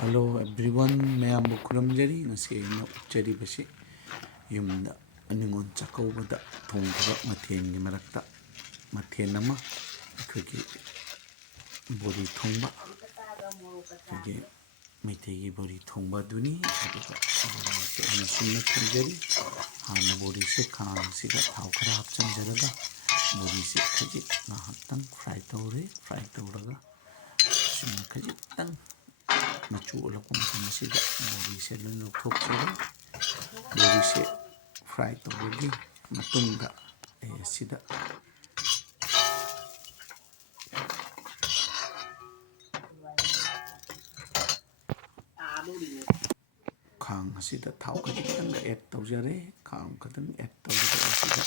Hello everyone, mayambu kuramjari ngasi aina upjaribasi yumda aningon chakaubada thongkhaba mathengi marakta mathen ama akhoi bori thongba ge maitegi bori thongba duni aduga se aina sumna thongjari hana bori se khang siga thau khara hapchanjaraga bori se khajik ngahaktang fry tawraga sumna khajik tang machu ulapun sama sida bori se lun thokchari bori se fry tawragi matungda sida khang asida thau khajik add tawjare khang khadang add tawraga asida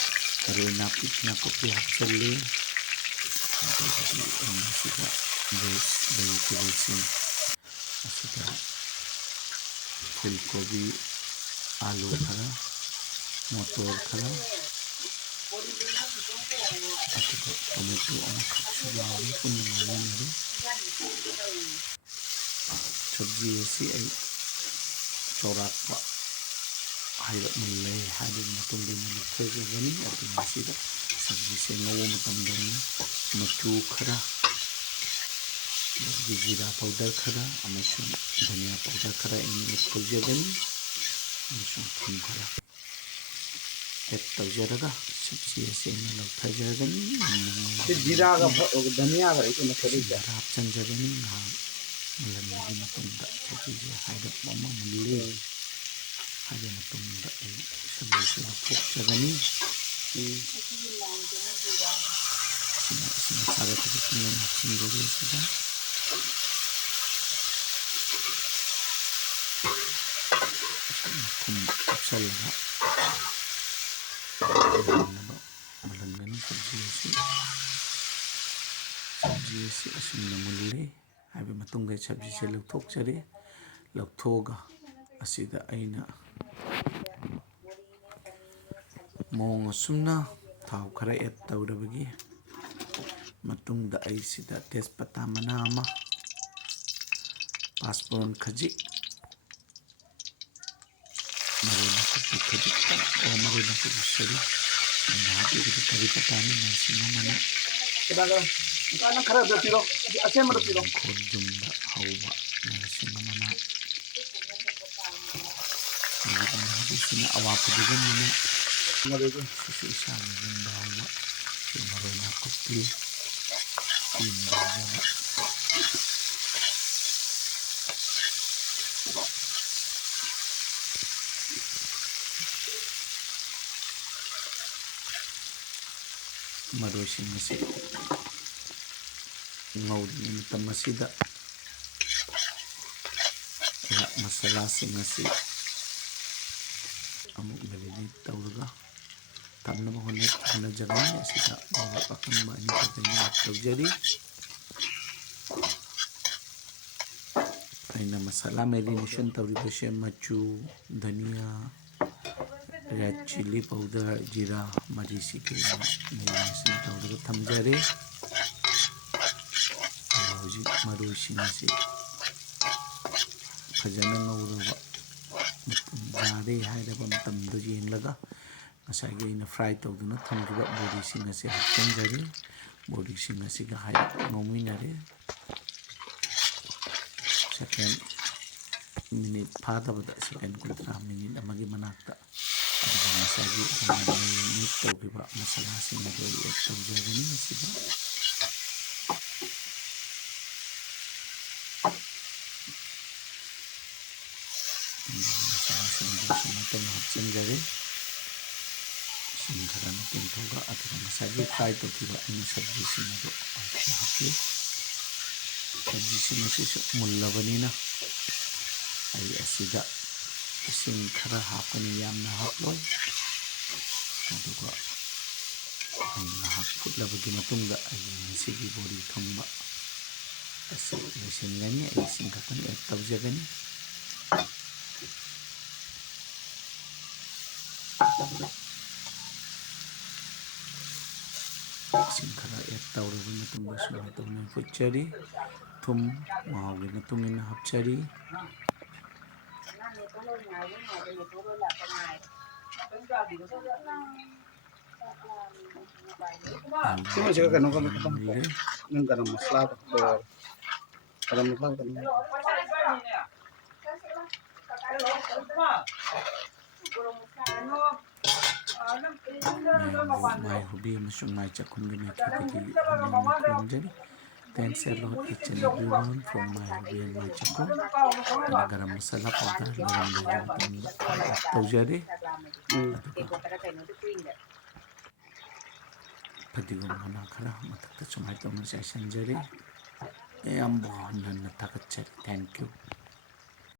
karoi napi nakopi hapchalle asida vegetable sing asida फूलगोभी आलू खरा मटर खरा tomato सब्जी ऐसी चौराक्पा मुल्ले सब्जी से मचू खरा जीरा पाउडर खरा धनिया पाउडर खरा तौजगनी थूम खरा एड तौजरगा सब्जी से लौथजगनी जीरा धनिया हापचनजगनी मुलनगी सब्जी मुल्ले सब्जी से लौथजगनी सारे अपसलगा मुलनगनी सब्जी से असुमना मुल्ले सब्जी से लौथोगजरे लौथोगा असिदा अइना मोंग असुमना थाव खरा add तौरबगी matungda ay sida tespata mana ama pasparon khajik marina kopi khajik marina kopi sari nabi itu kari patani narsina mana kana khara da tiro ase mar tiro khorjumda hauba narsina mana nabi sina awapudugan mana sisi isang jumda hauba marina kopi marosin nasi ngawdi matam masida masala sing nasi amuk marinate tawraga tamna mahonat hana jagani asida bawat akan bani katanya tawjari aina masala marination tawribashe machu dhania red chili powder जीरा मरीसी के marination tawraga thamjare hauji marosin nasi fajana ngawraba jare hairaba matamdo yenlaga asagi ina fry tawduna thamgiba bodi sing ase hapchanjare bodi sing ase ga hai ngominare second minute phadabada second kuntra minute amagi manakta asagi minute tawgiba masala sing ado add tawjagani asiga masala sing ado sumatong hapchanjare सिंघराना पेंटोगा अथवा मसाले fry तो किवा इन सब्जी सिंह जो हाके सब्जी सिंह से मुल्ला बनी ना आई ऐसीदा सिंह खरा हाकनी याम ना हाकलोय अदुगा ना हाक फुटला बगी मतुंगा आई सिगी बोरी थोंबा ऐसे सिंगनी आई सिंह खतनी एक तवजगनी सिंखरा एड तौरबा मतुंगा सुमा तौना फुटचरी thum mahaugi matung ina hapchari. Cuma sih kan nunggu kita bang. Muli. Nung kan masalah tuh. Kalau masalah kan. May hubi amasung may chakung ginakita di kuramjari. Thanks a lot each and everyone from my hobby and my chakung. Kana garam masala powder garam lagyan itong tawjari. Padigong mana kara matakta sumay itong nasyasanjari. Ang buwan na natakat. Thank you.